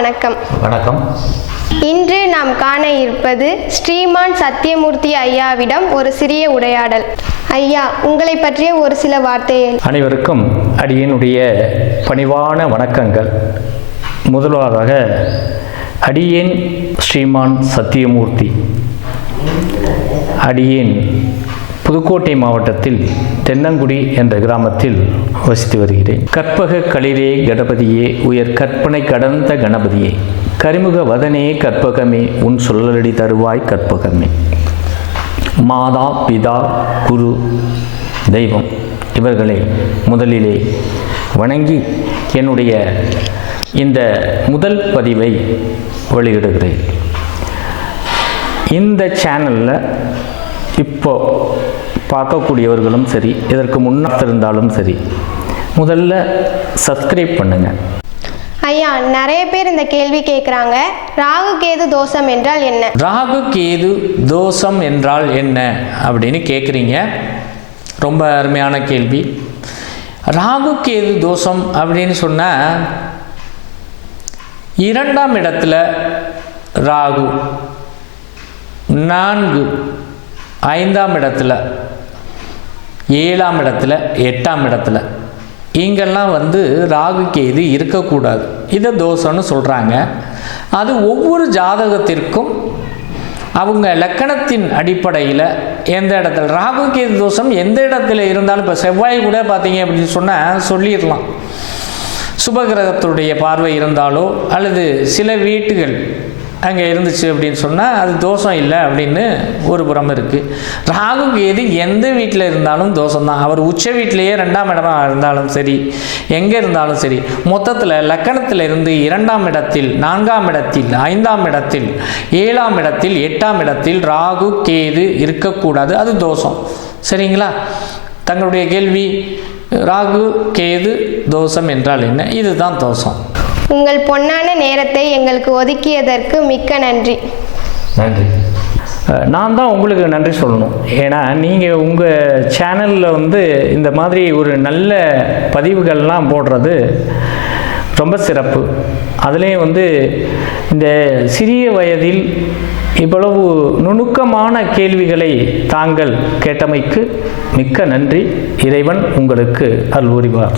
வணக்கம். வணக்கம். இன்று நாம் காண இருப்பது ஸ்ரீமான் சத்தியமூர்த்தி ஐயாவிடம் ஒரு சிறிய உரையாடல். ஐயா உங்களை பற்றிய ஒரு சில வார்த்தைகள். அனைவருக்கும் அடியனுடைய பணிவான வணக்கங்கள். முதலாவதாக அடியேன் ஸ்ரீமான் சத்தியமூர்த்தி. அடியேன் புதுக்கோட்டை மாவட்டத்தில் தென்னங்குடி என்ற கிராமத்தில் வசித்து வருகிறேன். கற்பக களிரே கணபதியே உயர் கற்பனை கடந்த கணபதியே. கரிமுக வதனே கற்பகமே உன் சொல்லலடி தருவாய் கற்பகமே. மாதா பிதா குரு தெய்வம் இவர்களை முதலிலே வணங்கி என்னுடைய இந்த முதல் பதிவை வெளியிடுகிறேன். இந்த சேனலில் இப்போ பார்க்கக்கூடியவர்களும் சரி இதற்கு முன்னாடி இருந்தாலும் சரி முதல்ல சப்ஸ்கிரைப் பண்ணுங்கள் ஐயா நிறைய பேர் இந்த கேள்வி கேட்குறாங்க ராகு கேது தோஷம் என்றால் என்ன? ராகு கேது தோஷம் என்றால் என்ன அப்படின்னு கேட்குறீங்க ரொம்ப அருமையான கேள்வி. ராகு கேது தோஷம் அப்படின்னு சொன்னால் இரண்டாம் இடத்துல ராகு நான்கு ஐந்தாம் இடத்துல ஏழாம் இடத்துல எட்டாம் இடத்துல. இங்கெல்லாம் வந்து ராகு கேது இருக்கக்கூடாது. இதை தோஷம்னு சொல்கிறாங்க அது ஒவ்வொரு ஜாதகத்திற்கும் அவங்க லக்கணத்தின் அடிப்படையில் எந்த இடத்துல ராகு கேது தோஷம் எந்த இடத்துல இருந்தாலும் இப்போ செவ்வாய் கூட பார்த்தீங்க அப்படின்னு சொன்னால் சொல்லிடலாம். சுபகிரகத்துடைய பார்வை இருந்தாலோ அல்லது சில வீட்டுகள் அங்கே இருந்துச்சு அப்படின்னு சொன்னால் அது தோஷம் இல்லை அப்படின்னு ஒரு புறம் இருக்குது ராகு கேது எந்த வீட்டில் இருந்தாலும் தோஷம்தான். அவர் உச்ச வீட்டிலேயே ரெண்டாம் இடமா இருந்தாலும் சரி எங்கே இருந்தாலும் சரி மொத்தத்தில் லக்கணத்தில் இருந்து இரண்டாம் இடத்தில் நான்காம் இடத்தில் ஐந்தாம் இடத்தில் ஏழாம் இடத்தில் எட்டாம் இடத்தில் ராகு கேது இருக்கக்கூடாது. அது தோஷம். சரிங்களா? தங்களுடைய கேள்வி ராகு கேது தோஷம் என்றால் என்ன? இதுதான் தோஷம். உங்கள் பொன்னான நேரத்தை எங்களுக்கு ஒதுக்கியதற்கு மிக்க நன்றி. நன்றி. நான் தான் உங்களுக்கு நன்றி சொல்லணும். ஏன்னா நீங்கள் உங்கள் சேனலில் வந்து இந்த மாதிரி ஒரு நல்ல பதிவுகள்லாம் போடுறது ரொம்ப சிறப்பு. அதுலேயும் வந்து இந்த சிறிய வயதில் இவ்வளவு நுணுக்கமான கேள்விகளை தாங்கள் கேட்டமைக்கு மிக்க நன்றி. இறைவன் உங்களுக்கு அருள் புரிவார்.